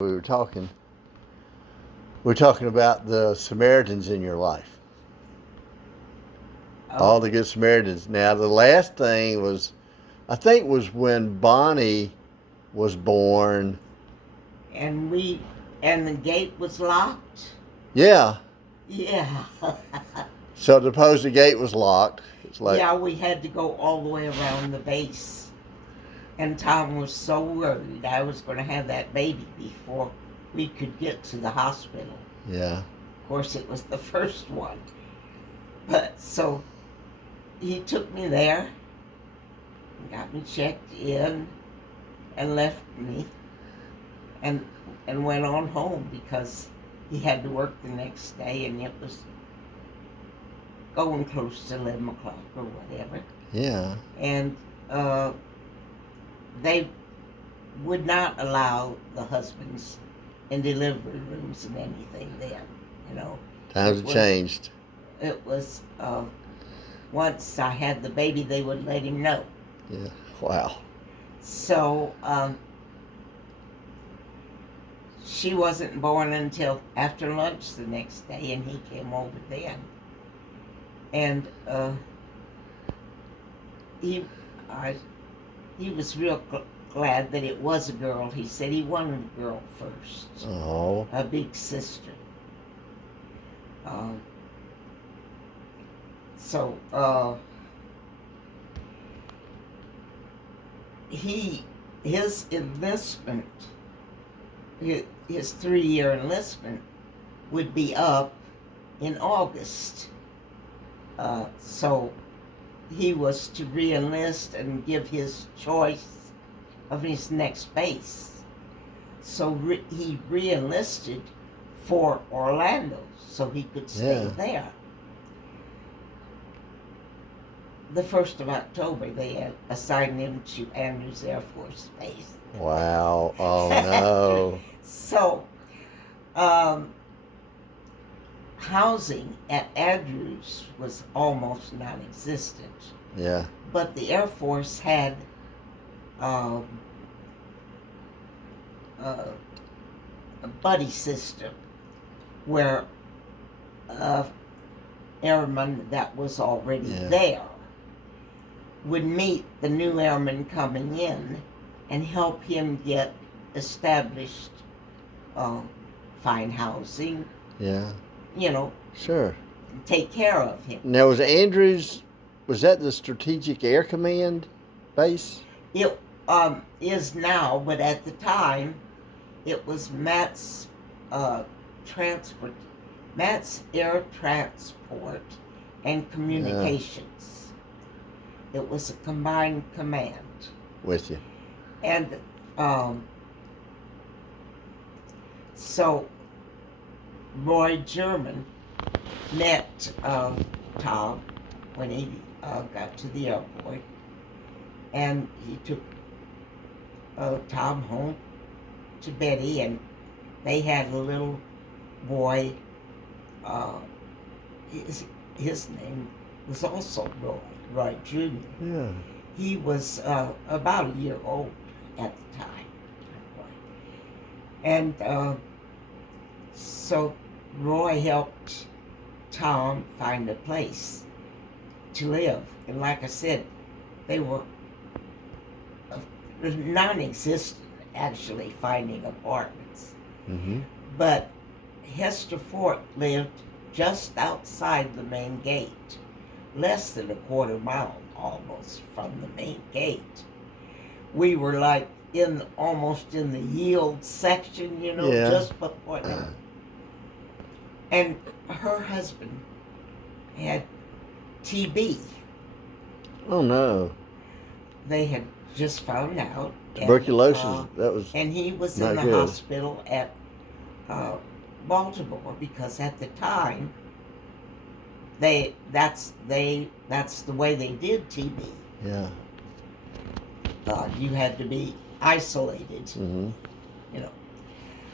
We were talking. We're talking about the Samaritans in your life. All Oh, the good Samaritans. Now, the last thing was, I think, was when Bonnie was born. and the gate was locked. Yeah. Yeah. So suppose the gate was locked. It's like, Yeah, we had to go all the way around the base. And Tom was so worried I was going to have that baby before we could get to the hospital. yeah, Of course, it was the first one. But so he took me there, got me checked in, and left me, and and went on home because he had to work the next day, and it was going close to 11 o'clock or whatever. yeah, And they would not allow the husbands in delivery rooms and anything then. You know, times it have was changed. it was once I had the baby, they would let him know. Yeah, wow. So she wasn't born until after lunch the next day, and he came over then. And he, I, he was real glad that it was a girl. He said he wanted a girl first, Oh, a big sister. Um, so his enlistment, his 3-year enlistment would be up in August. So he was to re-enlist and give his choice of his next base. So he re-enlisted for Orlando so he could stay yeah. there. The 1st of October, they had assigned him to Andrews Air Force Base. Wow. Oh no. So, housing at Andrews was almost non-existent, Yeah. but the Air Force had um, a buddy system where airman that was already Yeah. there would meet the new airman coming in and help him get established, find housing, Yeah. you know, Sure. take care of him. Now, was that the Strategic Air Command base? It is now, but at the time, it was Matt's transport, Matt's Air Transport and Communications. It was a combined command. With you. And so Roy German met Tom when he got to the airport, and he took Tom home to Betty, and they had a little boy. His name was also Roy Jr. Yeah. He was about a year old at the time. And so Roy helped Tom find a place to live. And like I said, they were non-existent, actually, finding apartments. Mm-hmm. But Hester Fort lived just outside the main gate, less than a quarter mile almost from the main gate. We were like almost in the yield section, Yeah. just before that. And her husband had TB. Oh no. They had just found out. Tuberculosis. That was. And he was not in the good. hospital at Baltimore because at the time that's the way they did TB. Yeah. You had to be isolated, Mm-hmm.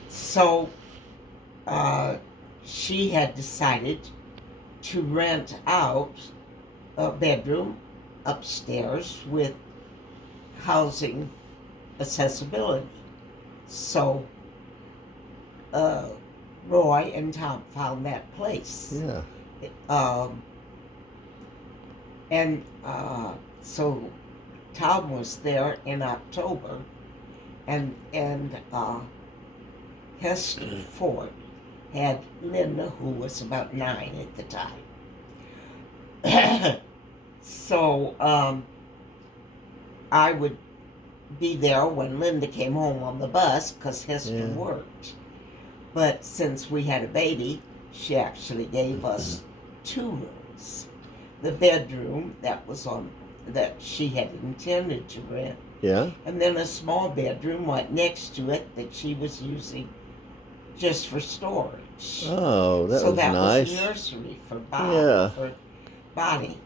So she had decided to rent out a bedroom upstairs with housing accessibility. So Roy and Tom found that place. Yeah. Um, and so Tom was there in October, and Hester Ford had Linda, who was about 9 at the time. So I would be there when Linda came home on the bus because Hester worked. But since we had a baby, she actually gave us 2 rooms. The bedroom that she had intended to rent. Yeah. And then a small bedroom right next to it that she was using just for storage. Oh, that so was that nice. was nursery for Bonnie. Yeah. For Bonnie.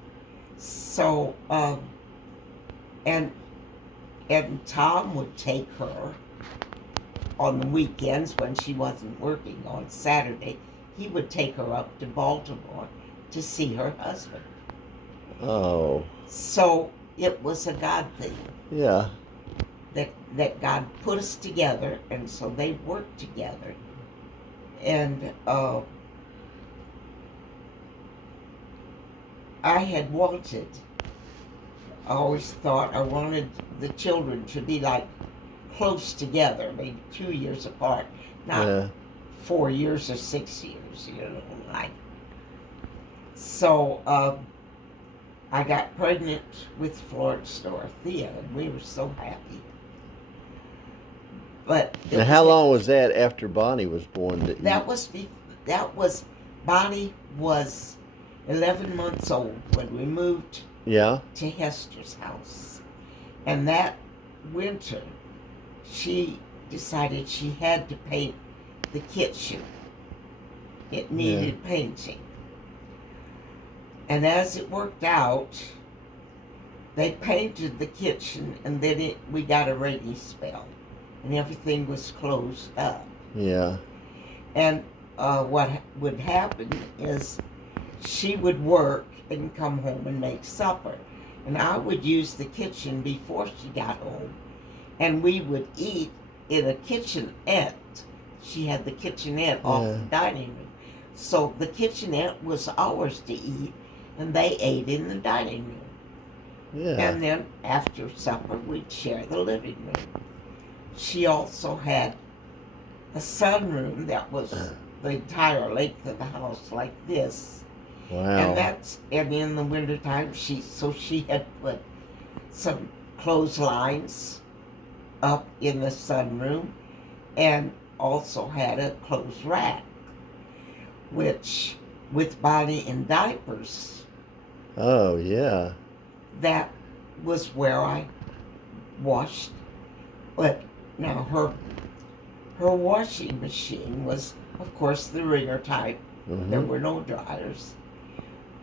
So and Tom would take her on the weekends when she wasn't working on Saturday. He would take her up to Baltimore to see her husband. Oh. So it was a God thing. Yeah. That God put us together, and so they worked together. And I always thought I wanted the children to be like close together, maybe 2 years apart, not 4 years or 6 years, like. So I got pregnant with Florence Dorothea, and we were so happy. But and how long was that after Bonnie was born? Bonnie was 11 months old when we moved to Hester's house. And that winter, she decided she had to paint the kitchen. It needed painting. And as it worked out, they painted the kitchen, and then we got a rainy spell, and everything was closed up. Yeah. And what would happen is she would work and come home and make supper. And I would use the kitchen before she got home. And we would eat in a kitchenette. She had the kitchenette off the dining room. So the kitchenette was ours to eat, and they ate in the dining room. Yeah. And then after supper, we'd share the living room. She also had a sunroom that was the entire length of the house like this. Wow. And in the wintertime, she had put some clotheslines up in the sunroom, and also had a clothes rack, which, with Bonnie in diapers. Oh, yeah. That was where I washed. But now her washing machine was, of course, the wringer type. Mm-hmm. There were no dryers.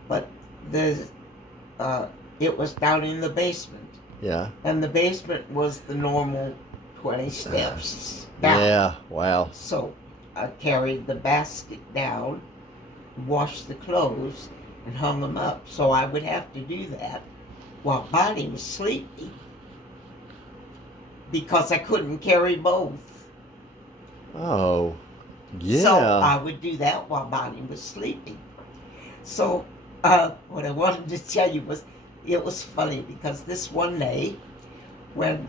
But it was down in the basement. Yeah. And the basement was the normal 20 steps down. Yeah, wow. So I carried the basket down, washed the clothes, and hung them up. So I would have to do that while Bonnie was sleeping, because I couldn't carry both. Oh, yeah. So I would do that while Bonnie was sleeping. So what I wanted to tell you was, it was funny because this one day when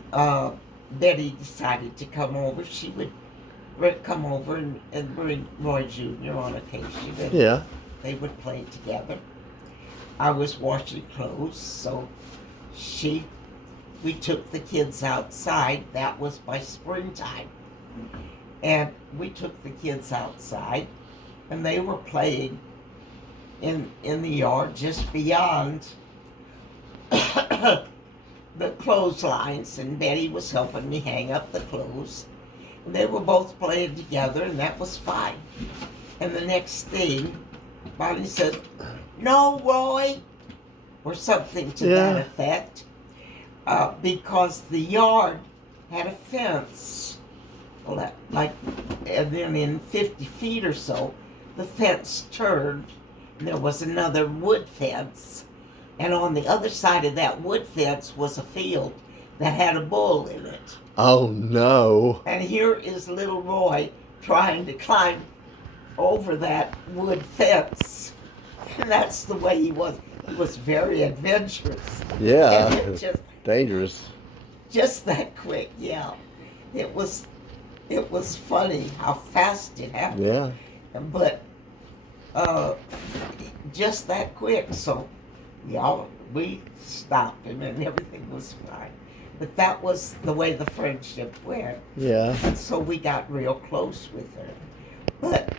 Betty decided to come over, she would come over and bring Roy Jr. on occasion. And they would play together. I was washing clothes, so we took the kids outside. That was by springtime. And we took the kids outside, and they were playing in the yard just beyond the clotheslines, and Betty was helping me hang up the clothes. And they were both playing together, and that was fine. And the next thing, Bonnie said, "No, Roy," or something to that effect, because the yard had a fence. And then in 50 feet or so, the fence turned, and there was another wood fence. And on the other side of that wood fence was a field that had a bull in it. Oh, no. And here is little Roy trying to climb over that wood fence. And that's the way he was. He was very adventurous. Yeah, And it it's dangerous. just that quick, yeah. It was funny how fast it happened. Yeah. But just that quick. So y'all, we stopped him and everything was fine. But that was the way the friendship went. Yeah. And so we got real close with her. But